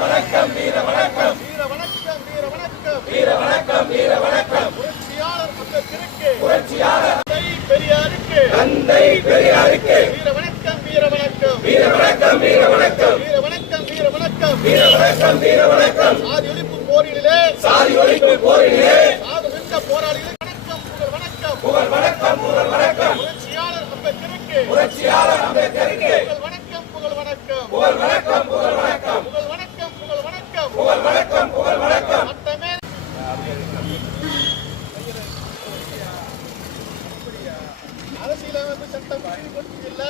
வணக்கம் வீர வணக்கம். வீர வணக்கம் வீர வணக்கம். வீர வணக்கம் வீர வணக்கம். புரட்சியாளர் பக்கத்திற்கு புரட்சியாளர். பெரியாருக்கு தந்தை பெரியாருக்கு வீர வணக்கம் வீர வணக்கம். வீர வணக்கம் வீர வணக்கம். வீர வணக்கம் வீர வணக்கம். வீர வணக்கம் வீர வணக்கம். சாதி ஒழிப்பு போரிலே சாதி ஒழிப்பு போரிலே சாது மிக்க போராளிகள் வணக்கம் புகழ் வணக்கம். புகழ் வணக்கம் புகழ் வணக்கம். புரட்சியாளர் அம்பேத்கருக்கு புரட்சியாளர் அம்பேத்கருக்கு புகழ் வணக்கம் புகழ் வணக்கம். புகழ் வணக்கம். அரசியலமைப்பு சட்டம் விரிவுபடுத்தியுள்ள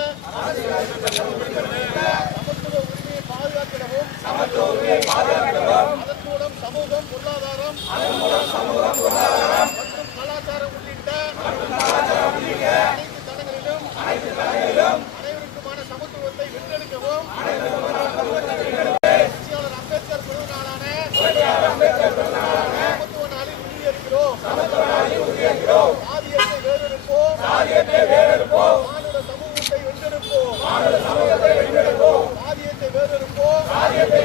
சாதியத்தை வேறெடுப்போம். சாதியத்தை வேறெடுப்போம் மாநில சமூகத்தை வென்றெடுப்போம் மாநில சமூகத்தை வென்றெடுப்போம் சாதியத்தை வேறெடுப்போம் சாதியத்தை